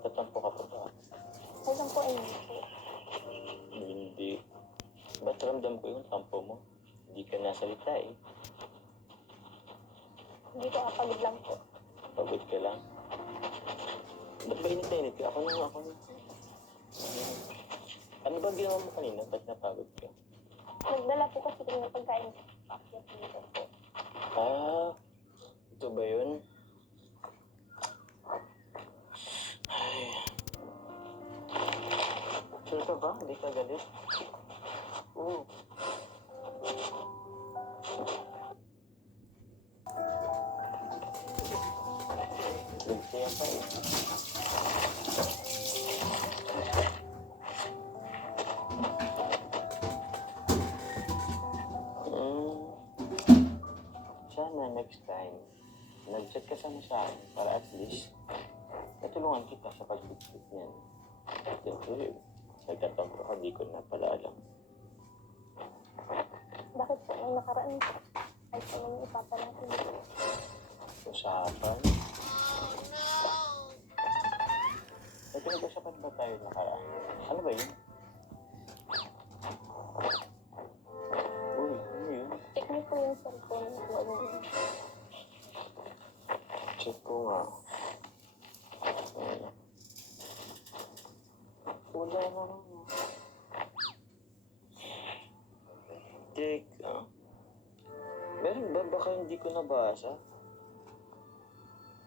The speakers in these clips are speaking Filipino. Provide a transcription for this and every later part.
Tatampo ka pa ba? Ay, lang po ay hindi po. Hindi. Ba't ramdam ko yung tampo mo? Hindi ka nasalita eh. Hindi ko kapagod lang po. Pagod ka lang. Ba't ba init ka? Ako na. Ano ba ginawa mo kanina? Ba't napagod ka? Nagdala po kasi kami ng pagkain sa pakyat dito po. Ah, ito ba yun? Ay. Sure ka ba? Hindi ka galit? Oo. Kaya pa eh. Sana next time, nag-chat ka sana sa akin para at least natulungan kita sa pagbibigit niyan. Siyempre, nagtatampo ka, di ko na pala alam. Bakit po nung nakaraan po? Ay po nung usapan natin dito. Usapan? May pinag-usapan ba tayo nakaraan? Ano ba yun? Uy, ano yun? Check niyo po yung cellphone ko. Check ko nga. Wala naman. Teka. Meron ba? Baka hindi ko nabasa.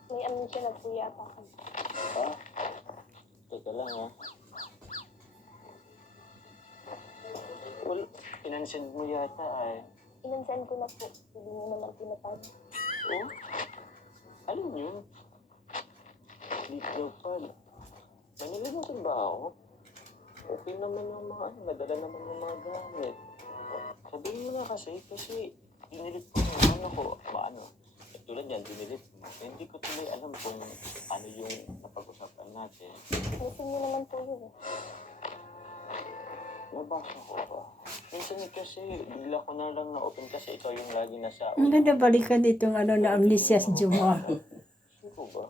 May amnesia na po yata kasi. Ha? Teka lang ha. Well, inansend mo yata ay. Inansend ko na po. Hindi niyo naman pinapag. Oh? Alin yun? Dito pala. Manilimutin ba ako? Okay naman yung mga ano, nadala naman yung mga gamit. Sabihin mo na kasi dinilit ko yung ano ko, maano. Tulad yan, dinilit mo. Eh, hindi ko tuloy alam kung ano yung napag-usapan natin. Gusto niyo naman po yun. Nabasa ko ba? Minsan kasi, bigla ko na lang na-open kasi ikaw yung lagi nasa... Ang ganda balikan itong na amnesia si Juma. Sino ba?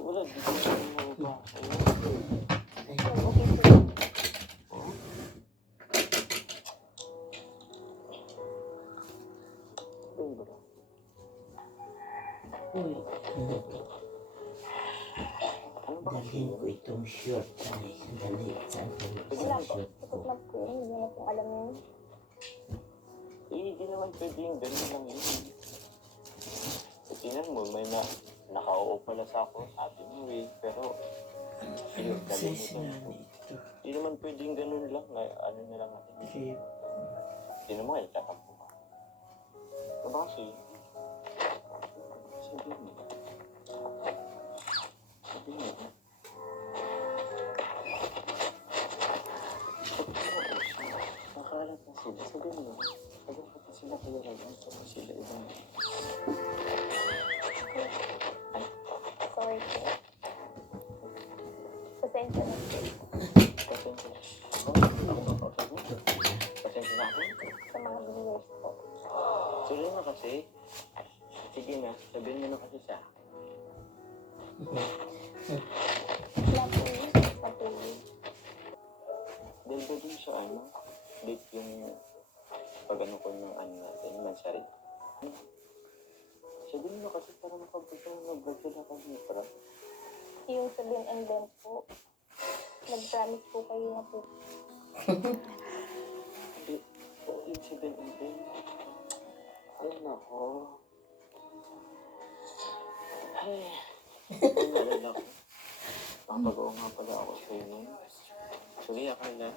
Wala, di ko na nabasa yun. Okay po. Uy, Ano ba kasi dalhin yun? ko itong short. Dali, saan ko Wala sa po. short Tukot ko? na po yun. Hindi na po alam yun. Eh, di naman pwede yung ganun lang yun. Tingnan mo, may nakauo pala sa ako, sabi mo eh. Pero, yun, Sa nalimutan ko. sinani ito. Di naman pwedeng ganun lang, ano na lang natin. Trip. Di naman kayo tatampo ka. Ano ba kasi? Sabihin mo. Sabihin mo. Nakalat na sila. Sabihin mo. Sabihin ko pa sila kaya lang. Tapos sila ibang. Sorry po. Pasensya na po. Pasensya na. Pasensya na ako. Sa mga viewers po. Sorry na kasi. Sige na, sabihin mo na kasi sa akin. Wala po yun. Sa po yun. Dahil ba dun sa ano, date yung pag-ano ko ng ano natin, mansari. Sabihin mo kasi para makabagay mag-vlog sila kami, para. Yung sabihin and then po. Nag-promise po kayo na po. Hindi, yung sabihin hindi. Ay, nako. Ay, ang nalala ko. Nakapag-oo nga pala ako sa inyo. Sorry, akala.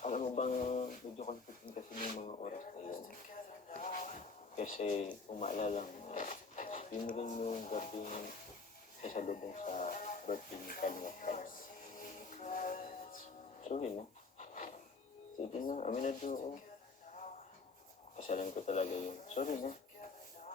Alam mo bang medyo confusing kasi yung mga oras na yun. Kasi kung maalala mo, yun rin yung gabing kasalubong sa birthday ni Kanya Kanya. Sorry na. Sige na, amin na doon. Kasalan ko talaga yun. Sorry na.